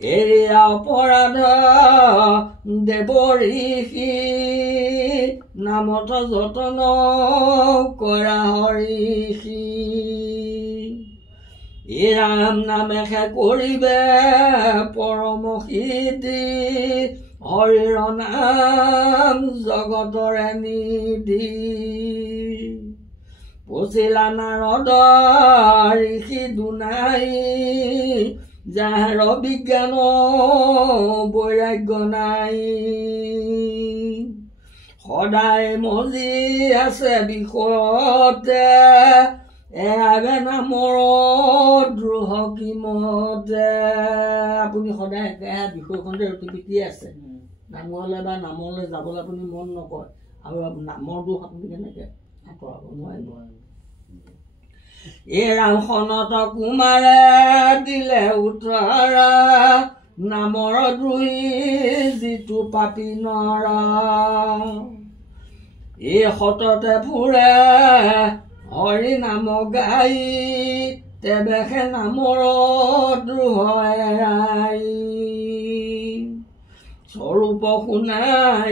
area অপৰাধ দেৱ ঋষি নামত যতন কৰা হৰিষি ৰাম নামেহে কৰিবে পৰম সিদ্ধি হৰিৰ নাম জগতৰে নিধি পচিলা নাৰদ ঋষি দুনাই যাৰ বিজ্ঞান বৈৰাগ্য নাই সদায় মজি আছে বিষয়তে এৰাবে নামৰ দ্ৰোহ কিমতে আপুনি সদায় একেৰা বিষয়খনতে ৰতি পিটি আছে নামলৈ বা নামলৈ যাবলৈ আপুনি মন নকৰে আৰু নামৰ দোষ আপুনি কেনেকৈ আঁতৰাব নোৱাৰিব এই ৰামখনত কুমাৰে দিলে উত্তৰা নামৰ দ্ৰোহী যিটো পাপী নৰা এই সততে ফুৰে হৰি নাম গাই তেবেহে নামৰ দ্ৰোহ এৰাই স্বৰূপ শুনা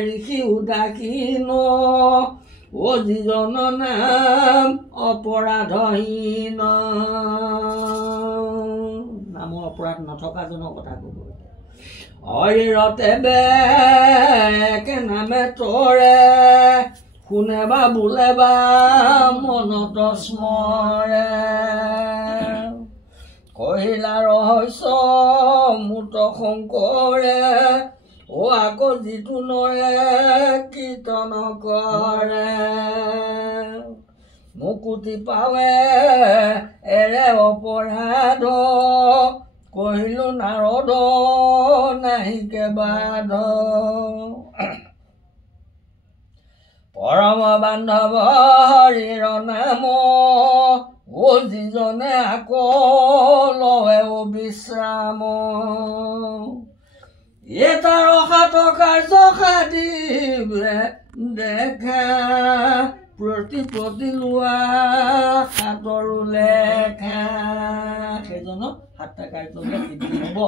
ঋষি উদাসীন ও যিজন নাম অপৰাধহীন নামৰ অপৰাধ নথকাজনৰ কথা ক'ব হৰিৰ তেবে একে নামে তৰে শুনে বা বোলে বা মনত স্মৰে কহিলা ৰহস্য মূত শংকৰে ও আকৌ যিটো নৰে কীৰ্তন কৰে মুকুতি পাৱে এৰে অপৰাধ কহিলো নাৰদ নাহিকে বাধ পৰম বান্ধৱ হৰিৰ নাম ও যিজনে আকৌ লয় বিশ্ৰাম এটাৰ হাত কাৰ্য সাদিবে দেখা প্ৰতি লোৱা হাতৰো লেখা সেইজনক সাতটা কাৰ্য সিদ্ধি হ'ব